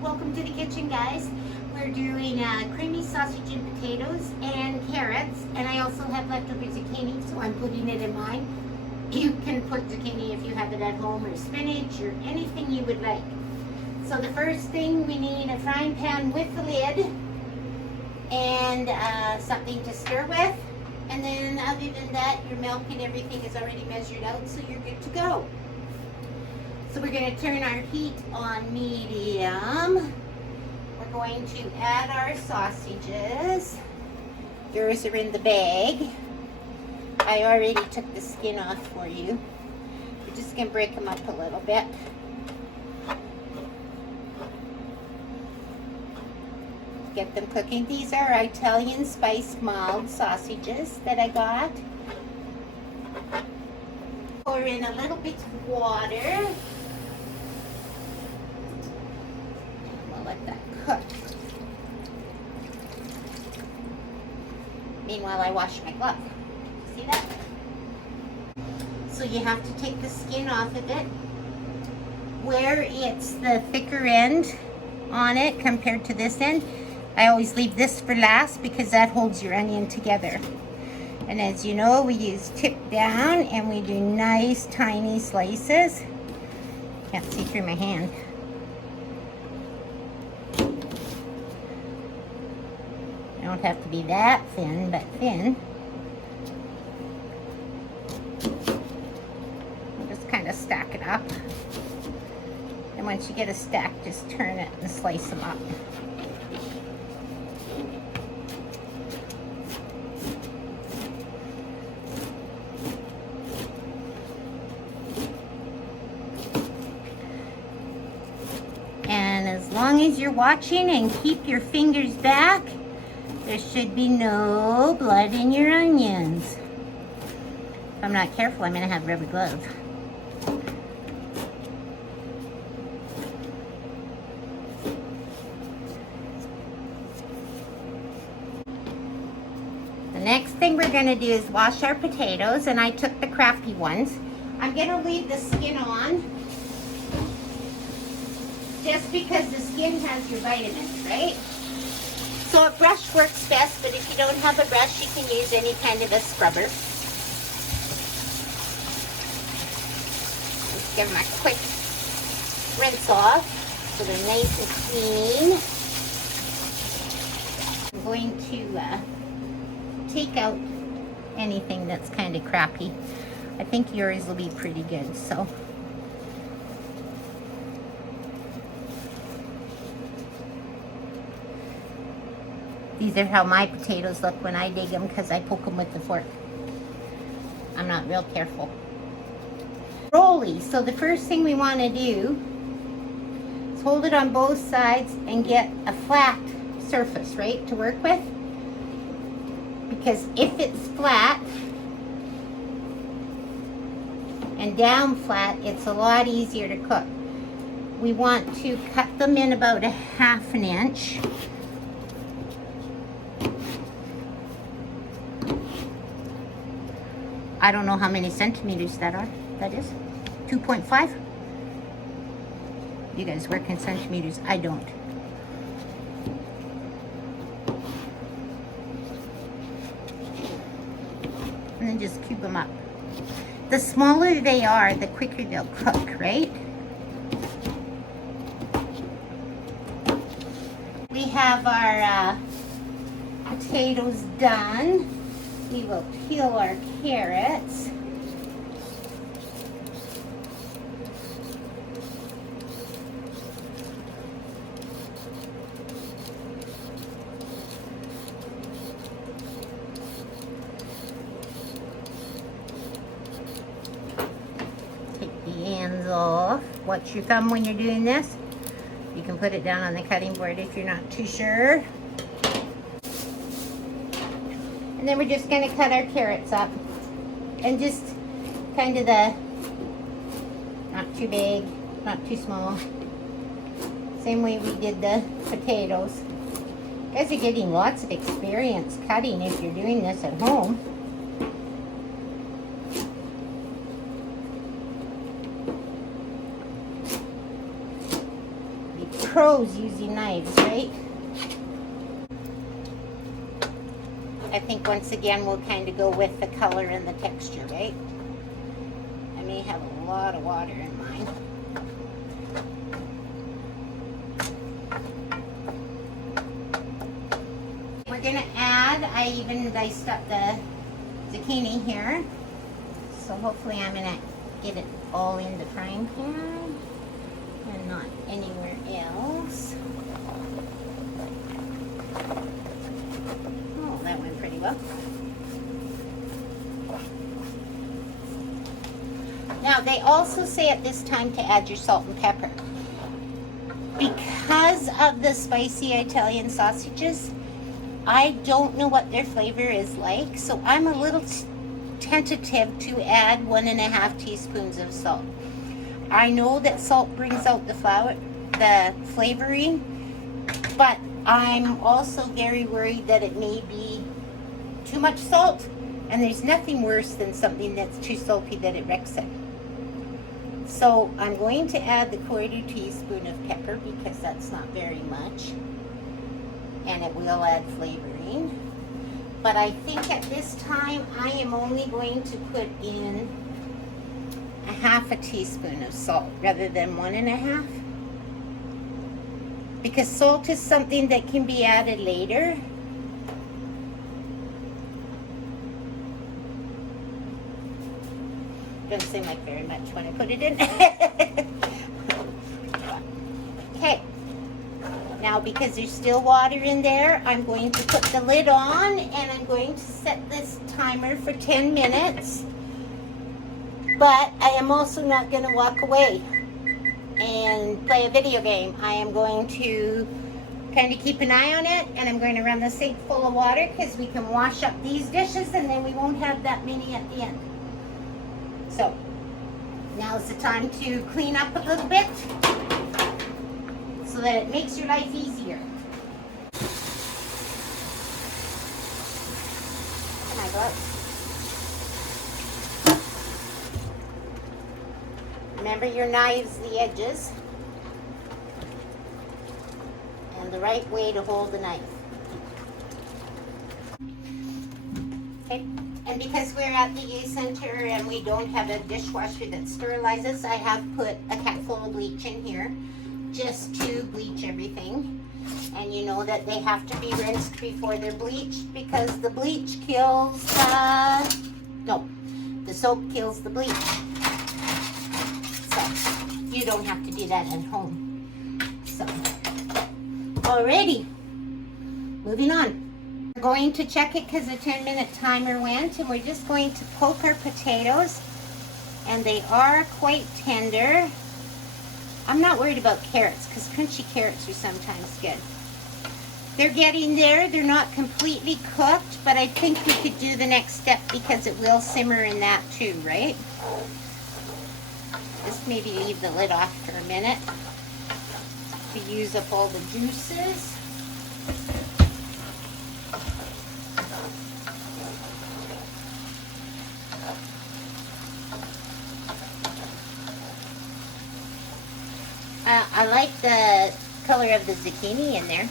Welcome to the kitchen, guys. We're doing creamy sausage and potatoes and carrots, and I also have leftover zucchini, so I'm putting it in mine. You can put zucchini if you have it at home, or spinach, or anything you would like. So the first thing, we need a frying pan with the lid and something to stir with. And then other than that, your milk and everything is already measured out, so you're good to go. So we're going to turn our heat on medium. We're going to add our sausages. Yours are in the bag. I already took the skin off for you. We're just going to break them up a little bit. Get them cooking. These are Italian spiced mild sausages that I got. Pour in a little bit of water. We'll let that cook. Meanwhile, I wash my glove. See that? So you have to take the skin off of it. Where it's the thicker end on it compared to this end, I always leave this for last because that holds your onion together. And as you know, we use tip down and we do nice tiny slices. Can't see through my hand. They don't have to be that thin, but thin. We'll just kind of stack it up. And once you get a stack, just turn it and slice them up. And as long as you're watching and keep your fingers back, there should be no blood in your onions. If I'm not careful, I'm going to have rubber gloves. The next thing we're going to do is wash our potatoes, and I took the crappy ones. I'm going to leave the skin on. Just because the skin has your vitamins, right? So a brush works best, but if you don't have a brush, you can use any kind of a scrubber. Just give them a quick rinse off so they're nice and clean. I'm going to take out anything that's kind of crappy. I think yours will be pretty good, so. These are how my potatoes look when I dig them because I poke them with the fork. I'm not real careful. Rolly. So the first thing we want to do is hold it on both sides and get a flat surface, right, to work with. Because if it's flat and down flat, it's a lot easier to cook. We want to cut them in about a 1/2 inch. I don't know how many centimeters that is. 2.5? You guys work in centimeters. I don't. And then just cube them up. The smaller they are, the quicker they'll cook, right? We have our potatoes done. We will peel our carrots. Take the ends off. Watch your thumb when you're doing this. You can put it down on the cutting board if you're not too sure. And then we're just going to cut our carrots up, and just kind of the, not too big, not too small, same way we did the potatoes. You guys are getting lots of experience cutting if you're doing this at home. pros using knives, right? I think once again we'll kind of go with the color and the texture, right? I may have a lot of water in mine. We're gonna add, I even diced up the zucchini here. So hopefully I'm gonna get it all in the frying pan and not anywhere else. Oh, that went pretty well. Now, they also say at this time to add your salt and pepper. Because of the spicy Italian sausages, I don't know what their flavor is like, so I'm a little tentative to add 1.5 teaspoons of salt. I know that salt brings out the flavoring, but I'm also very worried that it may be too much salt, and there's nothing worse than something that's too salty that it wrecks it. So I'm going to add the 1/4 teaspoon of pepper because that's not very much, and it will add flavoring. But I think at this time I am only going to put in 1/2 teaspoon of salt rather than 1.5, because salt is something that can be added later. Doesn't seem like very much when I put it in. Okay. Now, because there's still water in there, I'm going to put the lid on and I'm going to set this timer for 10 minutes. But I am also not going to walk away and play a video game. I am going to kind of keep an eye on it, and I'm going to run the sink full of water because we can wash up these dishes and then we won't have that many at the end. So now's the time to clean up a little bit so that it makes your life easier. My gloves. Remember your knives, the edges, and the right way to hold the knife. Okay. And because we're at the youth center and we don't have a dishwasher that sterilizes, I have put a capful of bleach in here just to bleach everything. And you know that they have to be rinsed before they're bleached because the bleach kills the soap kills the bleach. So you don't have to do that at home. So, alrighty, moving on. We're going to check it because the 10-minute timer went, and we're just going to poke our potatoes, and they are quite tender. I'm not worried about carrots because crunchy carrots are sometimes good. They're getting there. They're not completely cooked, but I think we could do the next step because it will simmer in that too, right? Just maybe leave the lid off for a minute to use up all the juices. I like the color of the zucchini in there.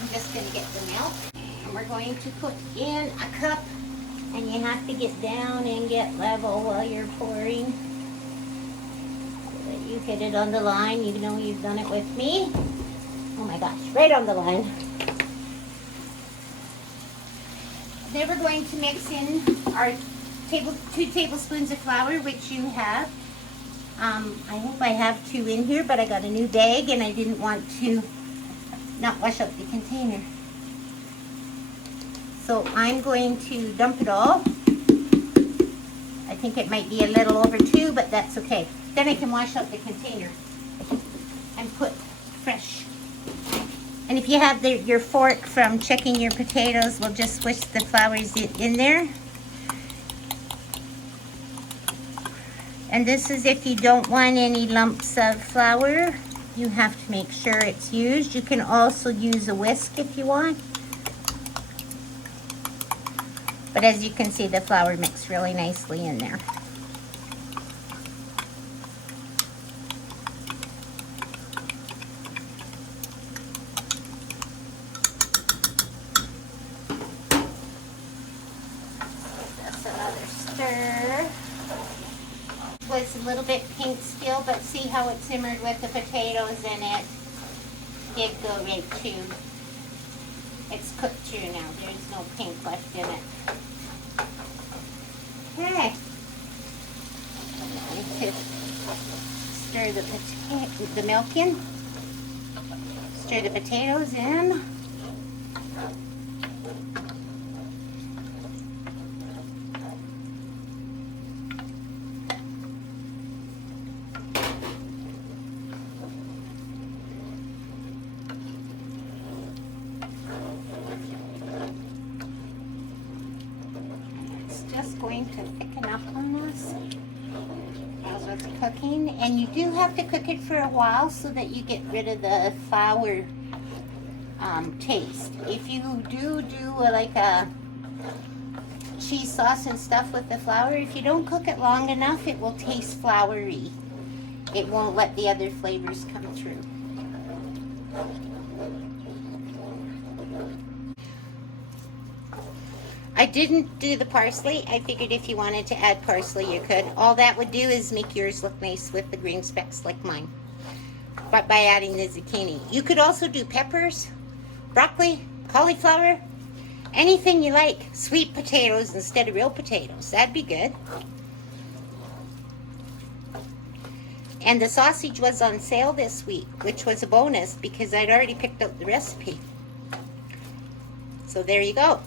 I'm just going to get the milk, and we're going to put in a cup, and you have to get down and get level while you're pouring so that you get it on the line, even though you've done it with me. Oh my gosh, right on the line. Then we're going to mix in our 2 tablespoons of flour, which you have. I hope I have 2 in here, but I got a new bag and I didn't want to not wash out the container. So I'm going to dump it all. I think it might be a little over 2, but that's okay. Then I can wash out the container and put fresh. And if you have your fork from checking your potatoes, we'll just swish the flours in there. And this is if you don't want any lumps of flour. You have to make sure it's used. You can also use a whisk if you want. But as you can see, the flour mixed really nicely in there. a little bit pink still, but see how it simmered with the potatoes and it did go right too. It's cooked through now. There's no pink left in it. Okay. I'm going to stir the milk in. Stir the potatoes in. Just going to thicken up on this as it's cooking, and you do have to cook it for a while so that you get rid of the flour taste. If you do like a cheese sauce and stuff with the flour, if you don't cook it long enough, it will taste floury. It won't let the other flavors come through. I didn't do the parsley. I figured if you wanted to add parsley, you could. All that would do is make yours look nice with the green specks like mine, but by adding the zucchini. You could also do peppers, broccoli, cauliflower, anything you like. Sweet potatoes instead of real potatoes. That'd be good. And the sausage was on sale this week, which was a bonus because I'd already picked out the recipe. So there you go.